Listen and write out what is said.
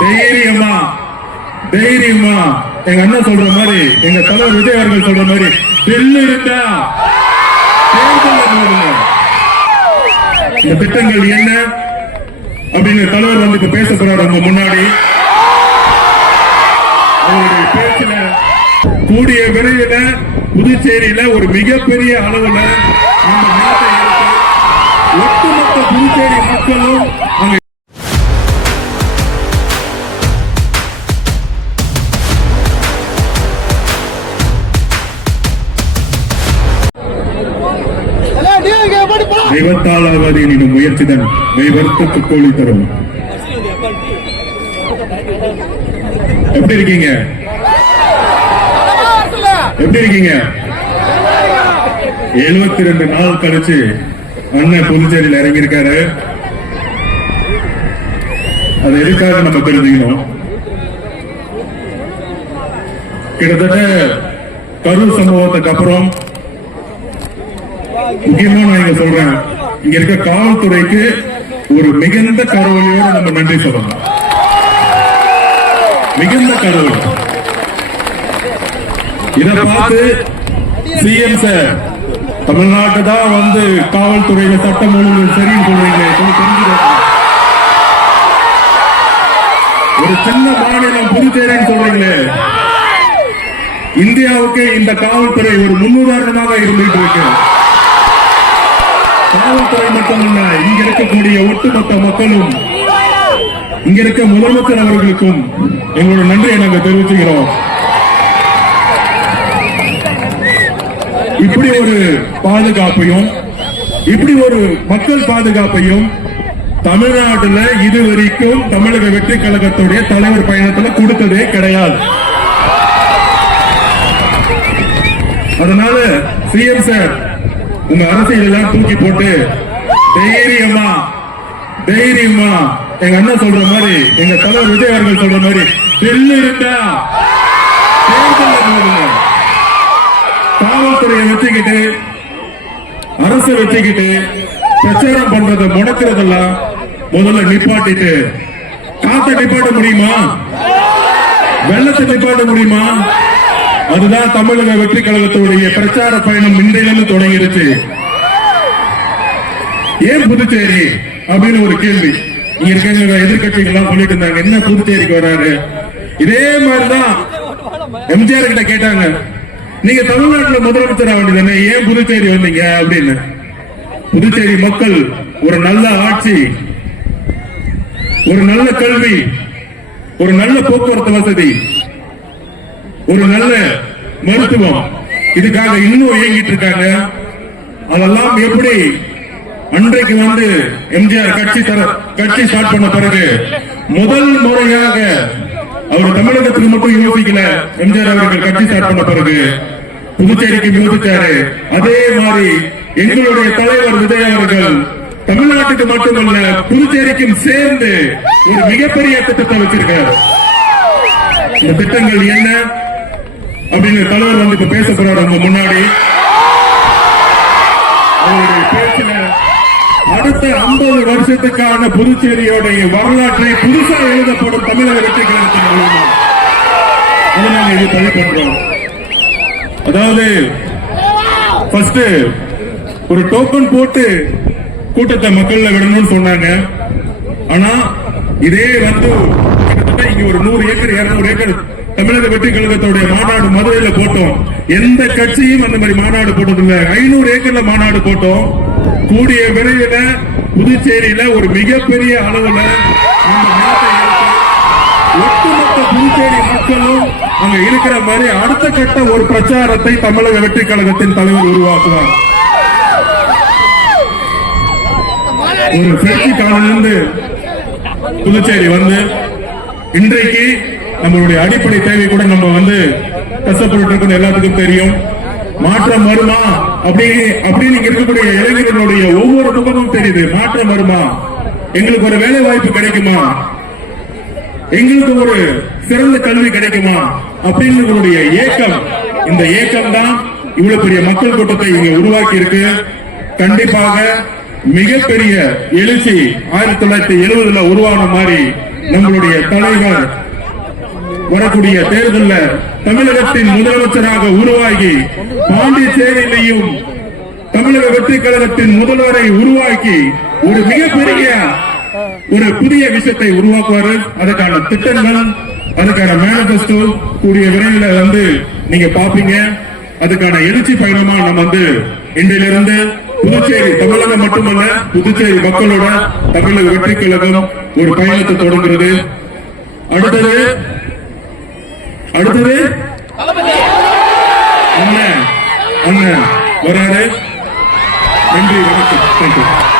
தைரியமா தைரியமா எங்க அண்ணன் சொல்ற மாதிரி, எங்க தலைவர் விஜய் அவர்கள் சொல்ற மாதிரி, வெள்ளு இருந்தா இந்த திட்டங்கள் என்ன அப்படின்னு தலைவர் வந்து இப்ப பேச போறாரு உங்க முன்னாடி. அவருடைய பேச்சுல கூடிய விரைவில் புதுச்சேரியில ஒரு மிகப்பெரிய அளவுல இந்த நாட்டை ஒட்டுமொத்த புதுச்சேரி மக்களும் அங்க தெய்வத்தாளாவது எனும் முயற்சிதான் மெய்வர்த்தக்கு கோழி தரும். எப்படி இருக்கீங்க? எப்படி இருக்கீங்க? 72 நாள் கழிச்சு அண்ணன் புதுச்சேரியில் இறங்கி இருக்காரு. அது எதுக்காக நம்ம தெரிஞ்சுக்கணும். கிட்டத்தட்ட கரூர் சம்பவத்துக்கு அப்புறம் முக்கியமா நான் இங்க சொல்றேன், இங்க இருக்க காவல்துறைக்கு ஒரு மிகுந்த கரவொலியோட நம்ம நன்றி சொல்லணும். மிகுந்த கரவொலி. இதை பார்த்து சிஎம் சார் தமிழ்நாட்டு தான் வந்து காவல்துறையில சட்டம் ஒழுங்கு சரின்னு சொல்றீங்க. ஒரு சின்ன மாநிலம் புதுச்சேரின்னு சொல்றீங்களே, இந்தியாவுக்கு இந்த காவல்துறை ஒரு முன்னுதாரணமாக இருந்துட்டு இருக்கு. காவல்துறை மட்டுமல்ல, இங்க இருக்கக்கூடிய ஒட்டுமொத்த மக்களும், இங்க இருக்க முதலமைச்சர் அவர்களுக்கும் எங்களோட நன்றியை நாங்கள் தெரிவிச்சுக்கிறோம். இப்படி ஒரு பாதுகாப்பையும், இப்படி ஒரு மக்கள் பாதுகாப்பையும் தமிழ்நாட்டில் இதுவரைக்கும் தமிழக வெற்றி கழகத்துடைய தலைவர் பயணத்தில் கொடுத்ததே கிடையாது. அதனால சிஎம் சார் உங்க அரசியல் எல்லாம் தூக்கி போட்டு தைரியமா தைரியமா எங்க அண்ணன் சொல்ற மாதிரி, எங்க தலைவர் விஜய் அவர்கள் சொல்ற மாதிரி, வெள்ளு இருந்தா காவல்துறையை வச்சுக்கிட்டு அரசு வச்சுக்கிட்டு பிரச்சாரம் பண்றதை முடக்கிறதெல்லாம் முதல்ல நிப்பாட்டிட்டு, காத்த நிப்பாட்ட முடியுமா? வெள்ளத்தை நிப்பாட்ட முடியுமா? அதுதான் தமிழக வெற்றி கழகத்துடைய பிரச்சார பயணம் இன்றையிலிருந்து தொடங்கிருச்சு. ஏன் புதுச்சேரி அப்படின்னு ஒரு கேள்வி இங்க இருக்க எதிர்கட்சிகள் எல்லாம் சொல்லிட்டு இருந்தாங்க, என்ன புதுச்சேரிக்கு வராரு? இதே மாதிரிதான் எம்ஜிஆர் கிட்ட கேட்டாங்க, நீங்க தமிழ்நாட்டில் முதலமைச்சர் வேண்டியது ஏன் புதுச்சேரி வந்தீங்க அப்படின்னு. புதுச்சேரி மக்கள் ஒரு நல்ல ஆட்சி, ஒரு நல்ல கல்வி, ஒரு நல்ல போக்குவரத்து வசதி, ஒரு நல்ல மருத்துவம், இதுக்காக இன்னும் இயங்கிட்டு இருக்காங்க. அதெல்லாம் எப்படி அன்றைக்கு வந்து எம்ஜிஆர் கட்சி ஸ்டார்ட் பண்ண பிறகு முதல் முறையாக அவர் தமிழகத்துக்கு மட்டும் யோசிக்கல. எம்ஜிஆர் அவர்கள் கட்சி ஸ்டார்ட் பண்ண பிறகு புதுச்சேரிக்கு யோசிச்சாரு. அதே மாதிரி எங்களுடைய தலைவர் விஜய் அவர்கள் தமிழ்நாட்டுக்கு மட்டுமல்ல புதுச்சேரிக்கும் சேர்ந்து ஒரு மிகப்பெரிய திட்டத்தை வச்சிருக்காரு. இந்த திட்டங்கள் என்ன அப்படின்னு தலைவர் வந்து இப்ப பேச போறாரு உங்க முன்னாடி. அவருடைய பேச்சில அடுத்த 50 வருஷத்துக்கான புதுச்சேரியோடைய வரலாற்றை புதுசா எழுதப்படும் தமிழக வெற்றி கழகத்தின் மூலமா அதை நாங்க இது பதிவு பண்றோம். அதாவது ஃபர்ஸ்ட் ஒரு டோக்கன் போட்டு கூட்டத்தை மக்கள்ல விடணும்னு சொன்னாங்க. ஆனா இதே வந்து கிட்டத்தட்ட இங்க ஒரு 100 ஏக்கர் 200 ஏக்கர் தமிழக வெற்றி கழகத்துடைய மாநாடு மதுரையில போட்டோம். எந்த கட்சியும் அந்த மாதிரி மாநாடு போட்டதில்லை. 500 ஏக்கர்ல மாநாடு போட்டோம். கூடிய விரைவில் புதுச்சேரியில ஒரு மிகப்பெரிய அளவுல ஒட்டுமொத்த புதுச்சேரி மக்களும் அங்க இருக்கிற மாதிரி அடுத்த கட்ட ஒரு பிரச்சாரத்தை தமிழக வெற்றி கழகத்தின் தலைவர் உருவாக்குவார். ஒரு பெருக்கி காலிலிருந்து புதுச்சேரி வந்து இன்றைக்கு நம்மளுடைய அடிப்படை தேவை கூட நம்ம வந்து கஷ்டப்பட்டு எல்லாத்துக்கும் தெரியும். மாற்றம் வருமா அப்படின்னு இருக்கக்கூடிய இளைஞர்களுடைய ஒவ்வொரு முகமும் தெரியுது. மாற்றம் வருமா? எங்களுக்கு ஒரு வேலை வாய்ப்பு கிடைக்குமா? எங்களுக்கு ஒரு சிறந்த கல்வி கிடைக்குமா? அப்படின்னு ஏக்கம். இந்த ஏக்கம் தான் இவ்வளவு பெரிய மக்கள் கூட்டத்தை இங்க உருவாக்கி இருக்கு. கண்டிப்பாக மிகப்பெரிய எழுச்சி 1970 உருவான மாதிரி நம்மளுடைய தலைவர் வரக்கூடிய தேர்தலில் தமிழகத்தின் முதலமைச்சராக உருவாகி பாண்டிச்சேரியிலையும் தமிழக வெற்றி கழகத்தின் முதல்வரை உருவாக்கி ஒரு மிகப்பெரிய ஒரு புதிய விஷயத்தை உருவாக்குவாரு. அதுக்கான திட்டங்கள், அதுக்கான மேனிபெஸ்டோ கூடிய விரைவில் நீங்க பாப்பீங்க. அதுக்கான எழுச்சி பயணமா நம்ம இன்றிலிருந்து புதுச்சேரி, தமிழகம் மட்டுமல்ல புதுச்சேரி மக்களோட தமிழக வெற்றி கழகம் ஒரு பயணத்தை தொடங்குகிறது. அடுத்தது அண்ணன் வராரு. நன்றி, வணக்கம்.